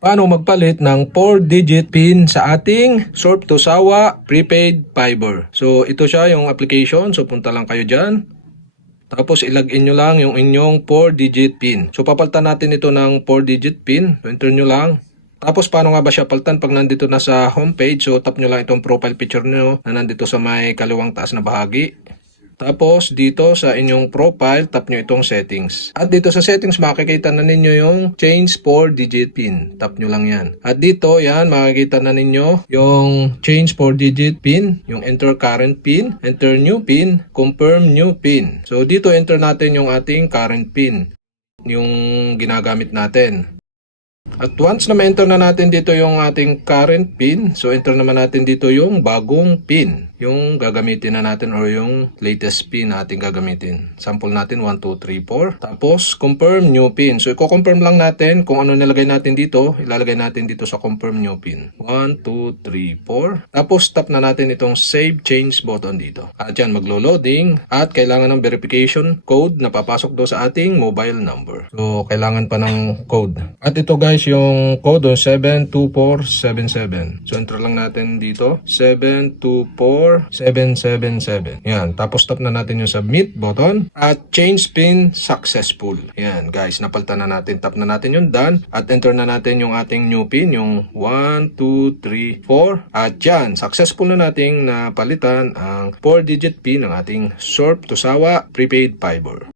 Paano magpalit ng 4-digit PIN sa ating Surf to Sawa prepaid fiber. So ito siya yung application. So punta lang kayo dyan. Tapos ilagin nyo lang yung inyong 4-digit PIN. So papalitan natin ito ng 4-digit PIN. So enter nyo lang. Tapos paano nga ba siya palitan pag nandito na sa homepage? So tap nyo lang itong profile picture nyo na nandito sa may kaliwang taas na bahagi. Tapos dito sa inyong profile, tap nyo itong settings. At dito sa settings, makikita na ninyo yung change 4-digit PIN. Tap nyo lang yan. At dito, yan, makikita na ninyo yung change 4-digit PIN, yung enter current PIN, enter new PIN, confirm new PIN. So dito, enter natin yung ating current PIN, yung ginagamit natin. At once na ma-enter na natin dito yung ating current PIN, so enter naman natin dito yung bagong PIN, yung gagamitin na natin or yung latest PIN na ating gagamitin. Sample natin 1, 2, 3, 4. Tapos confirm new PIN. So i-confirm lang natin kung ano nilagay natin dito, ilalagay natin dito sa confirm new PIN. 1, 2, 3, 4. Tapos tap na natin itong save change button dito. At yan, maglo-loading at kailangan ng verification code na papasok do sa ating mobile number. So kailangan pa ng code. At ito guys, yung code 72477. So enter lang natin dito 724777. Yan, tapos tap na natin yung submit button at change PIN successful. Yan guys, napalitan na natin. Tap na natin yung done at enter na natin yung ating new PIN, yung 1, 2, 3, 4. At yan, successful na nating napalitan ang 4-digit PIN ng ating Surf to Sawa prepaid fiber.